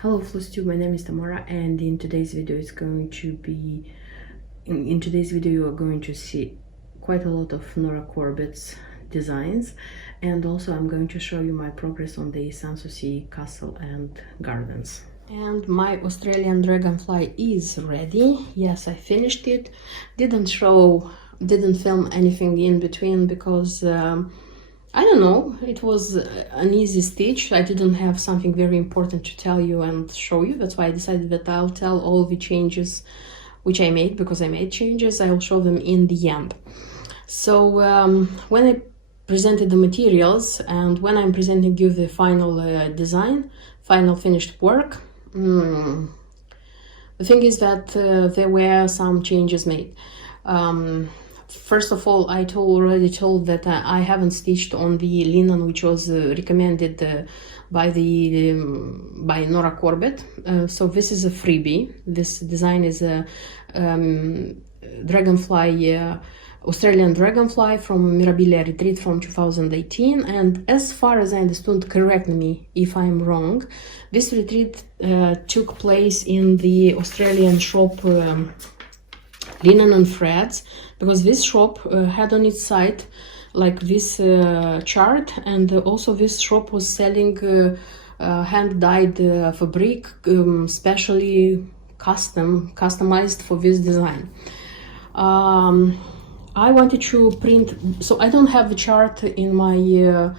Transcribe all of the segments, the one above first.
Hello Flustube, my name is Tamara, and in today's video you are going to see quite a lot of Nora Corbett's designs, and also I'm going to show you my progress on the Sanssouci castle and gardens. And my Australian dragonfly is ready. Yes, I finished it. Didn't film anything in between because I don't know, it was an easy stitch. I didn't have something very important to tell you and show you. That's why I decided that I'll tell all the changes which I made, because I made changes. I'll show them in the end. So when I presented the materials and when I'm presenting you the final design, final finished work, the thing is that there were some changes made. First of all, I already told that I haven't stitched on the linen which was recommended by Nora Corbett. So this is a freebie. This design is a dragonfly, Australian dragonfly from Mirabilia Retreat from 2018. And as far as I understood, correct me if I'm wrong, this retreat took place in the Australian shop Linen and Threads, because this shop had on its site like this chart, and also this shop was selling hand-dyed fabric, specially customized for this design. I wanted to print, so I don't have the chart in my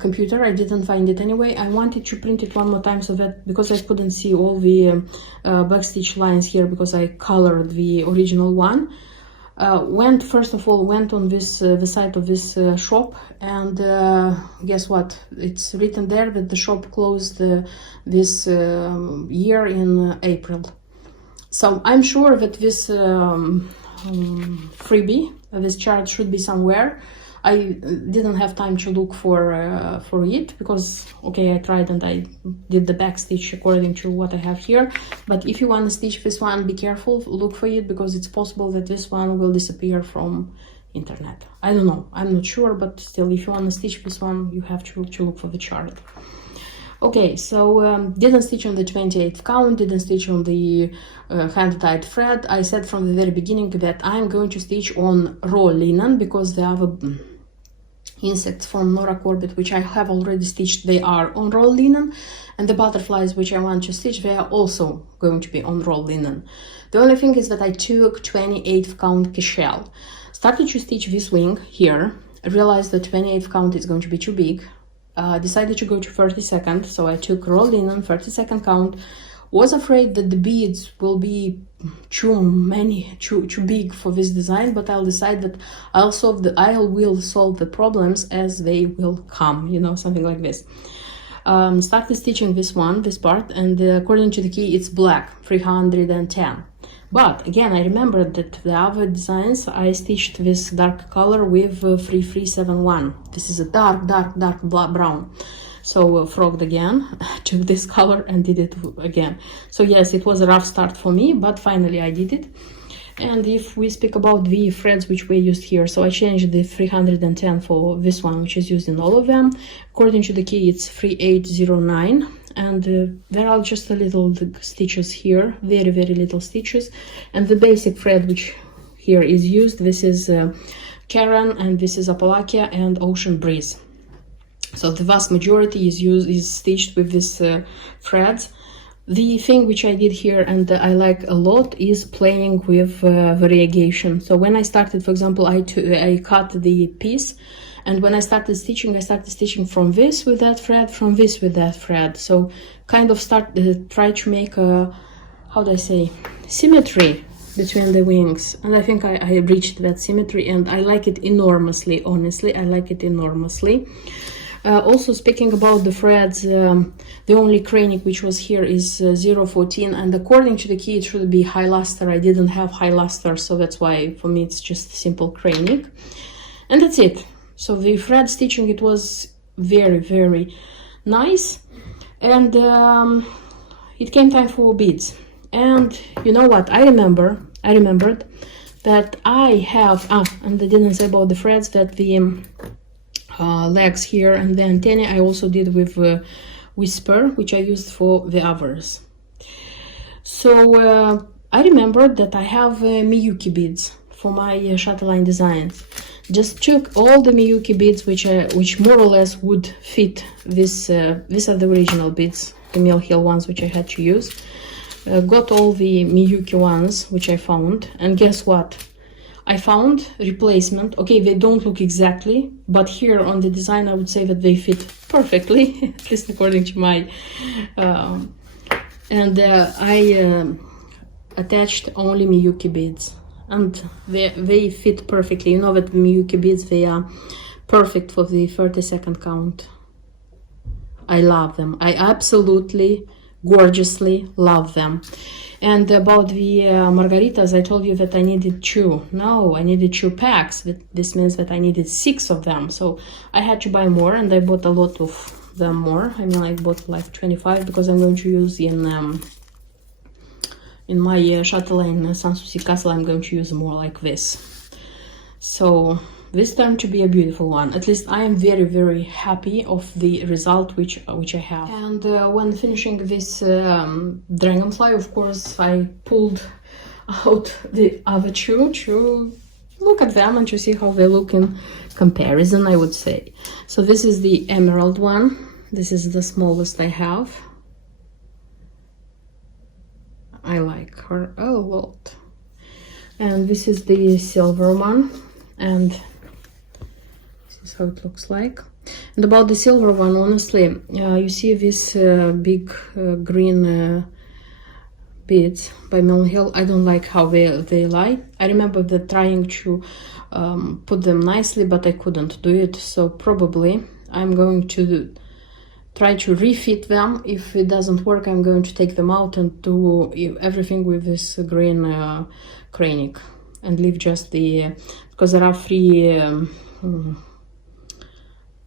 computer. I didn't find it anyway. I wanted to print it one more time so that, because I couldn't see all the backstitch lines here because I colored the original one, first of all went on this the site of this shop, and guess what, it's written there that the shop closed this year in April. So I'm sure that this freebie, this chart, should be somewhere. I didn't have time to look for it because, okay, I tried and I did the back stitch according to what I have here. But if you want to stitch this one, be careful, look for it, because it's possible that this one will disappear from internet. I don't know, I'm not sure, but still, if you want to stitch this one, you have to look for the chart. Okay, so didn't stitch on the 28th count, didn't stitch on the hand-dyed thread. I said from the very beginning that I'm going to stitch on raw linen because the other insects from Nora Corbett, which I have already stitched, they are on raw linen, and the butterflies which I want to stitch, they are also going to be on raw linen. The only thing is that I took 28th count cashel, started to stitch this wing here, realized that 28th count is going to be too big, decided to go to 32nd, so I took raw linen, 32nd count. Was afraid that the beads will be too big for this design, but I'll decide that I will solve the problems as they will come, you know, something like this. Started stitching this part, and according to the key it's black 310. But again, I remembered that the other designs I stitched this dark color with 3371. This is a dark brown. So frogged again, took this color and did it again. So yes, it was a rough start for me, but finally I did it. And if we speak about the threads which were used here, so I changed the 310 for this one, which is used in all of them. According to the key, it's 3809. And there are just a little stitches here, very little stitches. And the basic thread which here is used, this is Karen, and this is Appalachia and Ocean Breeze. So the vast majority is stitched with this threads. The thing which I did here and I like a lot is playing with variegation. So when I started, for example, I cut the piece, and when I started stitching from this with that thread, from this with that thread. So kind of try to make a, how do I say, symmetry between the wings, and I think I reached that symmetry, and I like it enormously. Honestly, I like it enormously. Also, speaking about the threads, the only cranny which was here is 014, and according to the key it should be high luster. I didn't have high luster, so that's why for me it's just simple cranny, and that's it. So the thread stitching, it was very nice, and it came time for beads. And you know what, I remembered that I have and I didn't say about the threads that the legs here and the antennae I also did with Whisper, which I used for the others. So I remembered that I have Miyuki beads for my chatelaine designs. Just took all the Miyuki beads which more or less would fit this. These are the original beads, the Mill Hill ones which I had to use. Got all the Miyuki ones which I found, and guess what? I found replacement. Okay, they don't look exactly, but here on the design I would say that they fit perfectly, at least according to my... I attached only Miyuki beads, and they fit perfectly. You know that the Miyuki beads, they are perfect for the 30-second count. I love them. I absolutely, gorgeously love them. And about the margaritas, I told you that I needed 2. No, I needed 2 packs. This means that I needed 6 of them. So I had to buy more, and I bought a lot of them more. I mean, I bought like 25 because I'm going to use in my chatelaine Sanssouci castle. I'm going to use more like this. So this turned to be a beautiful one. At least I am very, very happy of the result which I have. And when finishing this dragonfly, of course, I pulled out the other 2 to look at them and to see how they look in comparison, I would say. So this is the emerald one. This is the smallest I have. I like her a lot. And this is the silver one, and this is how it looks like. And about the silver one, honestly, you see this big green beads by Mill Hill. I don't like how they lie. I remember that trying to put them nicely, but I couldn't do it. So probably I'm going to try to refit them. If it doesn't work, I'm going to take them out and do everything with this green cranic and leave just the, because there are 3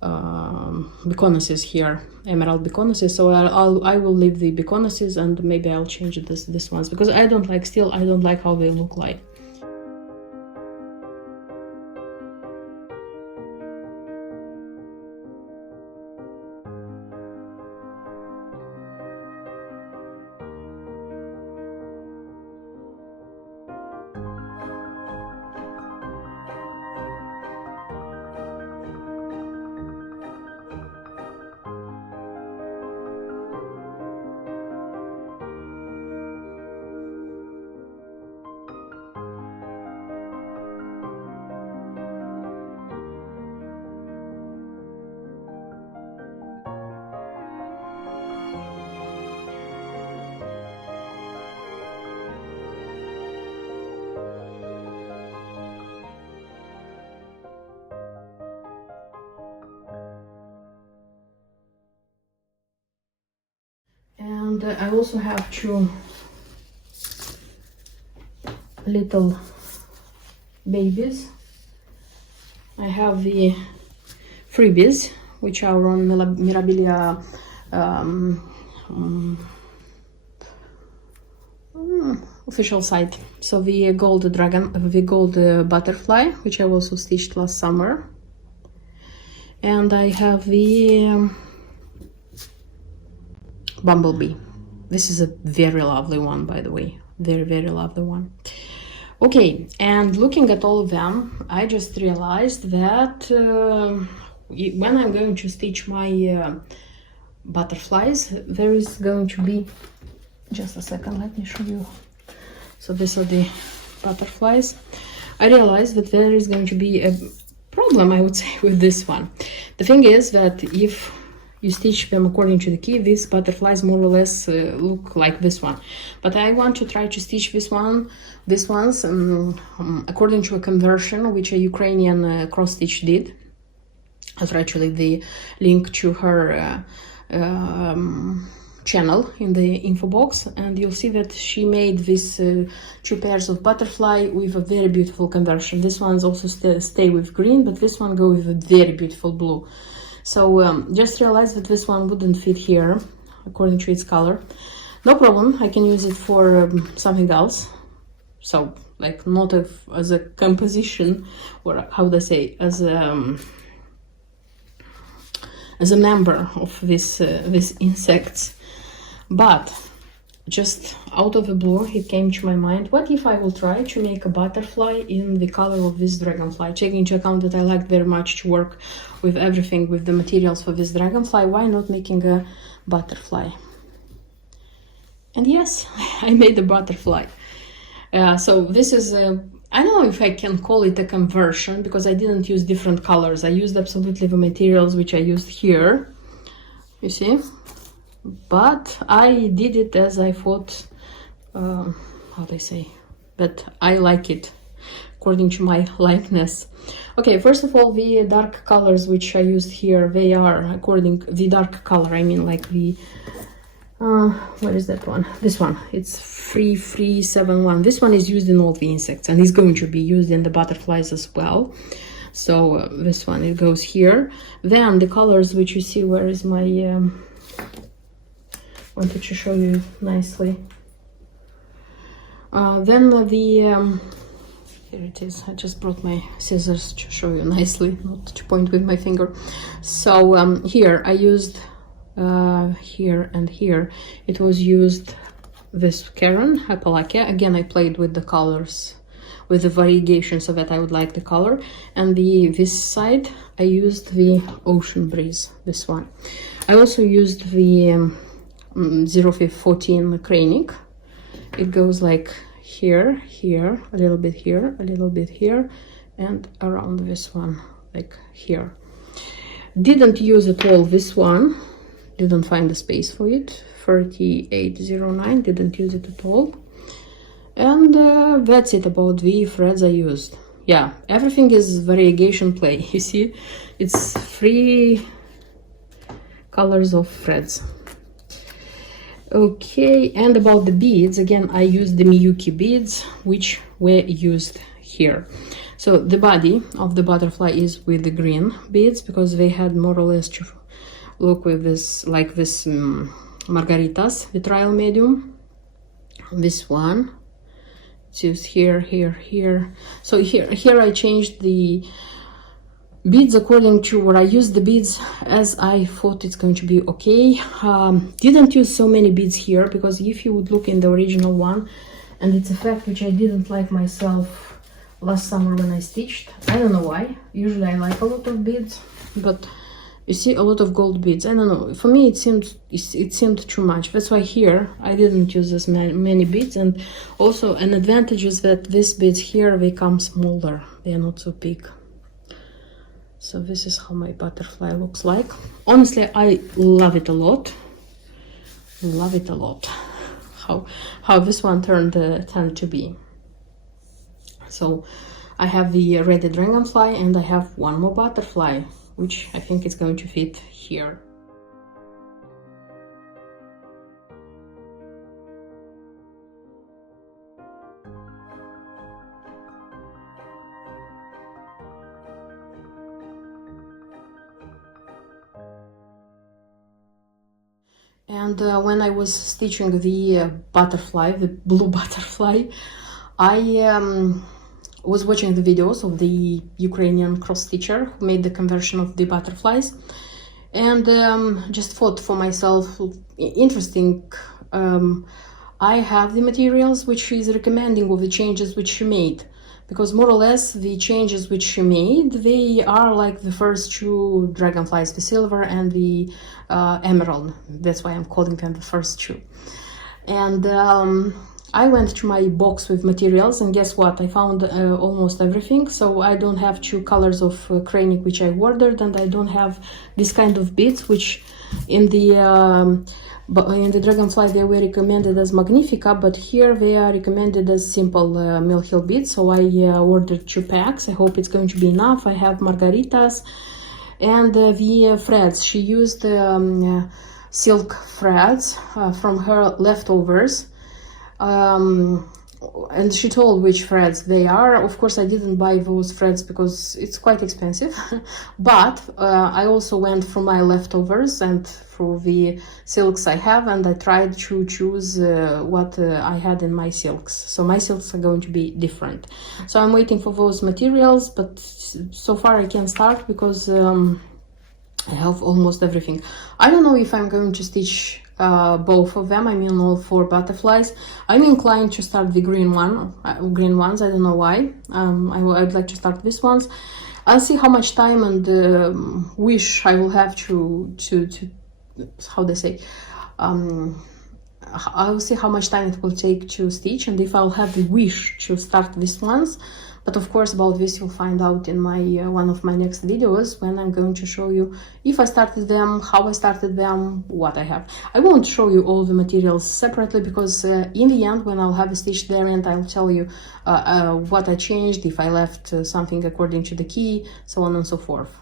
beconuses here, emerald beconuses, so I will leave the beconuses, and maybe I'll change this ones, because I don't like how they look like. And I also have 2 little babies. I have the freebies, which are on Mirabilia official site. So the gold butterfly, which I also stitched last summer. And I have the bumblebee. This is a very lovely one, by the way. Very, very lovely one. Okay, and looking at all of them, I just realized that when I'm going to stitch my butterflies, there is going to be, just a second, let me show you. So these are the butterflies. I realized that there is going to be a problem, I would say, with this one. The thing is that if you stitch them according to the key, these butterflies more or less look like this one. But I want to try to stitch these ones according to a conversion which a Ukrainian cross stitch did. I'll try to leave the link to her channel in the info box, and you'll see that she made these 2 pairs of butterfly with a very beautiful conversion. This one's also stay with green, but this one go with a very beautiful blue. So just realized that this one wouldn't fit here according to its color. No problem, I can use it for something else. So like not as a composition, or how do I say, as as a member of these insects. But just out of the blue, it came to my mind, what if I will try to make a butterfly in the color of this dragonfly? Taking into account that I like very much to work with everything, with the materials for this dragonfly, why not making a butterfly? And yes, I made a butterfly. So this is I don't know if I can call it a conversion, because I didn't use different colors. I used absolutely the materials which I used here, you see. But I did it as I thought, how they say, that I like it, according to my likeness. Okay, first of all, the dark colors which I used here, they are according, the dark color, I mean like the, what is that one? This one, it's 3371. This one is used in all the insects and is going to be used in the butterflies as well. So this one, it goes here. Then the colors which you see, where is my... wanted to show you nicely. Then the here it is. I just brought my scissors to show you nicely, not to point with my finger. So here I used here and here. It was used this Karen Apalakia. Again, I played with the colors, with the variegation, so that I would like the color. And this side I used the Ocean Breeze. This one. I also used the 0514 Craning. It goes like here, here, a little bit here, a little bit here, and around this one, like here. Didn't use at all this one, didn't find the space for it. 3809, didn't use it at all. And that's it about the threads I used. Yeah, everything is variegation play. You see, it's 3 colors of threads. Okay, and about the beads, again, I used the Miyuki beads, which were used here. So the body of the butterfly is with the green beads, because they had more or less to look with this, like this Margaritas vitriol medium. This one, it's used here, here, here. So here I changed the beads according to where I used the beads as I thought it's going to be okay. Didn't use so many beads here, because if you would look in the original one, and it's a fact which I didn't like myself last summer when I stitched. I don't know why. Usually I like a lot of beads, but you see a lot of gold beads. I don't know. For me it seemed too much. That's why here I didn't use as many beads. And also an advantage is that these beads here, they come smaller. They are not so big. So this is how my butterfly looks like. Honestly, I love it a lot. Love it a lot. How this one turned to be. So I have the ready dragonfly, and I have one more butterfly, which I think is going to fit here. And when I was stitching the butterfly, the blue butterfly, I was watching the videos of the Ukrainian cross-stitcher who made the conversion of the butterflies, and just thought for myself, interesting, I have the materials which she's recommending with the changes which she made. Because more or less the changes which she made, they are like the first 2 dragonflies, the silver and the emerald. That's why I'm calling them the first 2. And I went to my box with materials, and guess what? I found almost everything. So I don't have 2 colors of Craning which I ordered, and I don't have this kind of beads, which in the dragonfly they were recommended as Magnifica, but here they are recommended as simple Mill Hill beads. So I ordered 2 packs. I hope it's going to be enough. I have Margaritas and the threads. She used silk threads from her leftovers, and she told which threads they are. Of course, I didn't buy those threads because it's quite expensive, but I also went through my leftovers and through the silks I have, and I tried to choose what I had in my silks. So my silks are going to be different. So I'm waiting for those materials, but so far I can't start because I have almost everything. I don't know if I'm going to stitch both of them. I mean, all 4 butterflies. I'm inclined to start the green ones. I don't know why. I'd like to start these ones. I'll see how much time and wish I will have to how they say. I'll see how much time it will take to stitch, and if I'll have the wish to start these ones. But of course, about this you'll find out in my one of my next videos, when I'm going to show you if I started them, how I started them, what I have. I won't show you all the materials separately, because in the end, when I'll have a stitch there, and I'll tell you what I changed, if I left something according to the key, so on and so forth.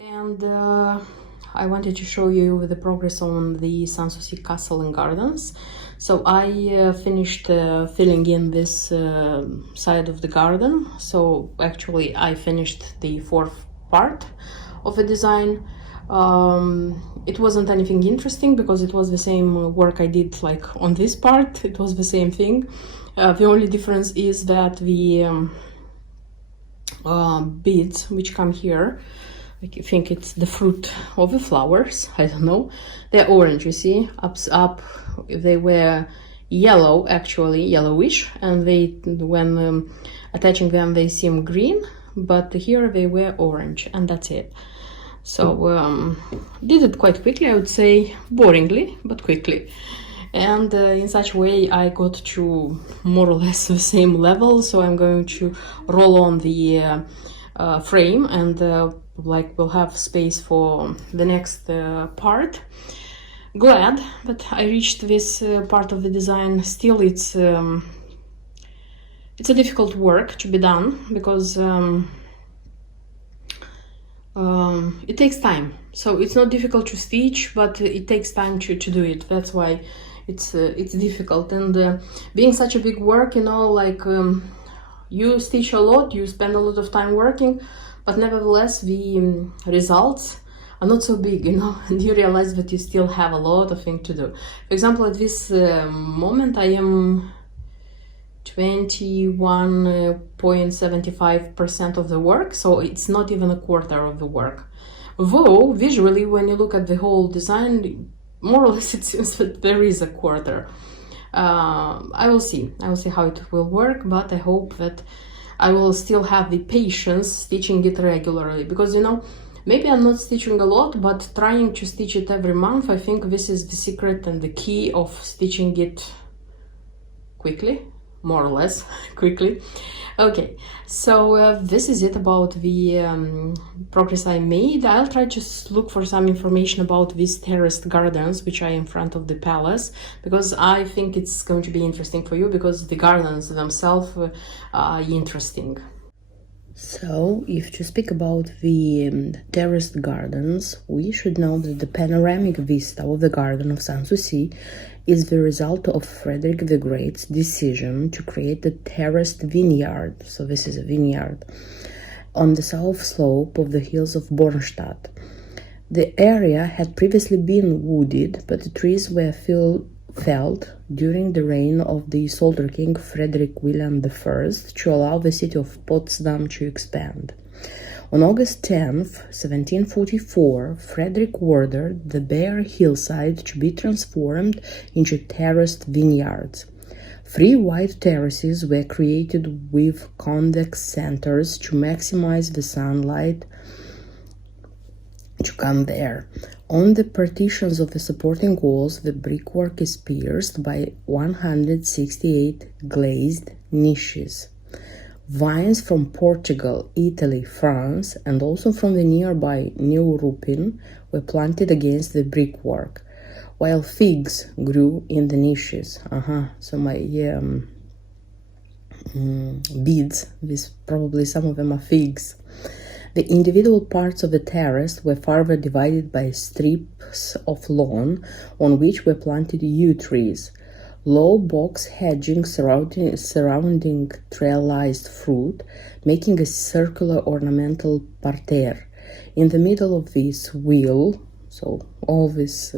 And I wanted to show you the progress on the Sanssouci castle and gardens. So I finished filling in this side of the garden. So actually I finished the 4th part of the design. It wasn't anything interesting, because it was the same work I did like on this part. It was the same thing. The only difference is that the beads which come here, I think it's the fruit of the flowers, I don't know, they're orange, you see, up they were yellow, actually yellowish, and they, when attaching them, they seem green, but here they were orange, and that's it. So did it quite quickly, I would say, boringly, but quickly. And in such way I got to more or less the same level. So I'm going to roll on the frame, and like we'll have space for the next part. Glad that I reached this part of the design. Still, it's a difficult work to be done, because it takes time. So it's not difficult to stitch, but it takes time to do it. That's why it's difficult. And being such a big work, you know, like you stitch a lot, you spend a lot of time working, but nevertheless the results are not so big, you know, and you realize that you still have a lot of things to do. For example, at this moment I am 21.75% of the work, so it's not even a quarter of the work. Though visually, when you look at the whole design, more or less it seems that there is a quarter. I will see how it will work, but I hope that I will still have the patience stitching it regularly, because, you know, maybe I'm not stitching a lot, but trying to stitch it every month, I think this is the secret and the key of stitching it quickly, more or less quickly. Okay, so this is it about the progress I made. I'll try to look for some information about these terraced gardens which are in front of the palace, because I think it's going to be interesting for you, because the gardens themselves are interesting. So, if to speak about the terraced gardens, we should know that the panoramic vista of the garden of Sanssouci is the result of Frederick the Great's decision to create the terraced vineyard. So this is a vineyard on the south slope of the hills of Bornstadt. The area had previously been wooded, but the trees were felled during the reign of the Soldier King Frederick William I to allow the city of Potsdam to expand. On August 10th, 1744, Frederick ordered the bare hillside to be transformed into terraced vineyards. 3 wide terraces were created with convex centers to maximize the sunlight to come there. On the partitions of the supporting walls, the brickwork is pierced by 168 glazed niches. Vines from Portugal, Italy, France, and also from the nearby New Rupin were planted against the brickwork, while figs grew in the niches. So my beads, probably some of them are figs. The individual parts of the terrace were further divided by strips of lawn on which were planted yew trees. Low box hedging surrounding trellised fruit, making a circular ornamental parterre. In the middle of this wheel, so all this,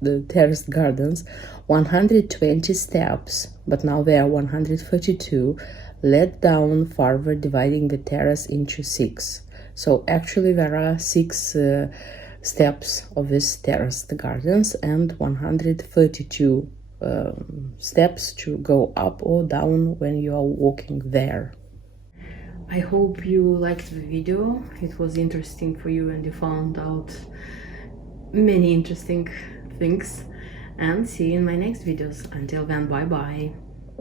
the terraced gardens, 120 steps, but now there are 132, led down further, dividing the terrace into 6. So actually there are 6 steps of this terraced gardens and 132 steps to go up or down when you are walking there. I hope you liked the video. It was interesting for you and you found out many interesting things, and see you in my next videos. Until then, bye bye.